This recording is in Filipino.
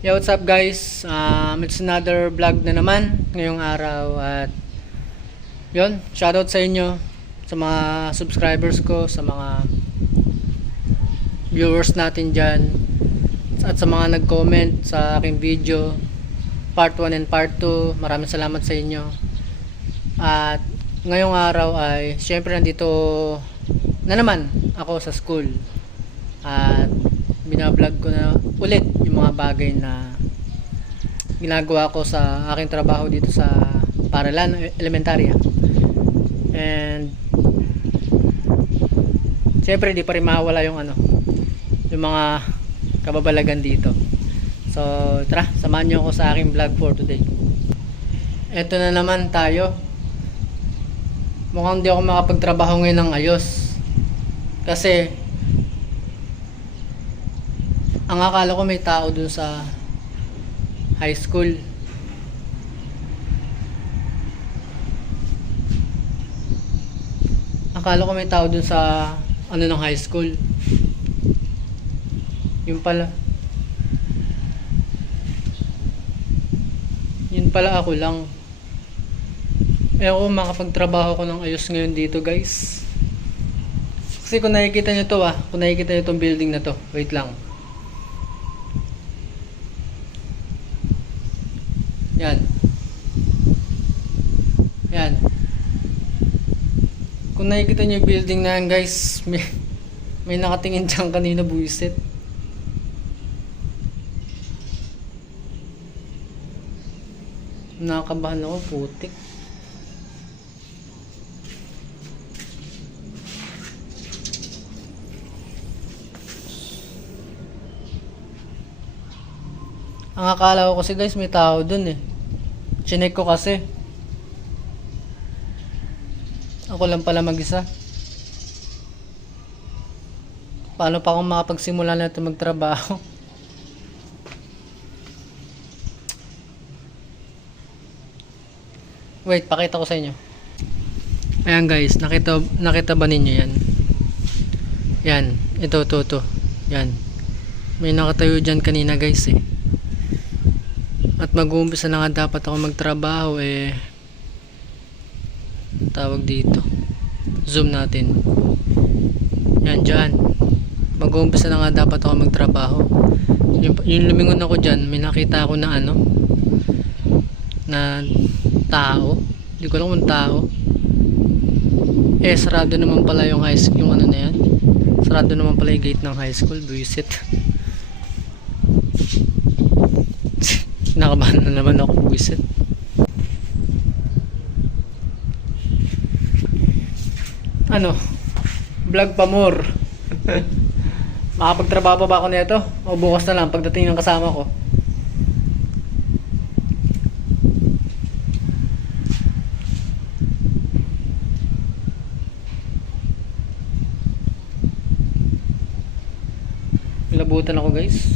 Yo, what's up guys? It's another vlog na naman ngayong araw at yun, shoutout sa inyo, sa mga subscribers ko, sa mga viewers natin dyan at sa mga nag-comment sa aking video part 1 and part 2. Maraming salamat sa inyo. At ngayong araw ay syempre nandito na naman ako sa school at binablog ko na ulit yung mga bagay na ginagawa ko sa aking trabaho dito sa Paralan Elementarya. And siyempre di pa rin mawala yung yung mga kababalagan dito. So tara, samahan nyo ako sa aking vlog for today. Eto na naman tayo. Mukhang di ako makapagtrabaho ngayon ng ayos kasi ang akala ko may tao dun sa high school. Akala ko may tao dun sa ng high school. Yun pala ako lang. Ako makapagtrabaho ko ng ayos ngayon dito guys. Kasi kung nakikita nyo to kung nakikita nyo tong building na to, wait lang. Yan. Kung nakikita nyo yung building na yan guys, may nakatingin dyan kanina, buwisit. Nakakabahan ako, putik. Ang akala ko kasi guys may tao dun Chinek ko kasi. Ako lang pala mag-isa. Paano pa akong makapagsimula na ito magtrabaho? Wait, pakita ko sa inyo. Ayan guys, nakita ba ninyo yan? Yan, ito. Yan. May nakatayo dyan kanina guys At mag-uumpisa na nga dapat ako magtrabaho tawag dito. Zoom natin. Yan dyan. Mag-uumpisa na nga dapat ako magtrabaho. Yung lumingon ako dyan, may nakita ako na na tao. Hindi ko alam kung tao. Sarado naman pala yung high school, yung na yan. Sarado naman pala yung gate ng high school. Buisit. Nakabahan na naman ako, buwisit. Vlog pa more. Makapagtrabaho pa ba ako nito? O bukas na lang pagdating ng kasama ko? Labutan ako guys.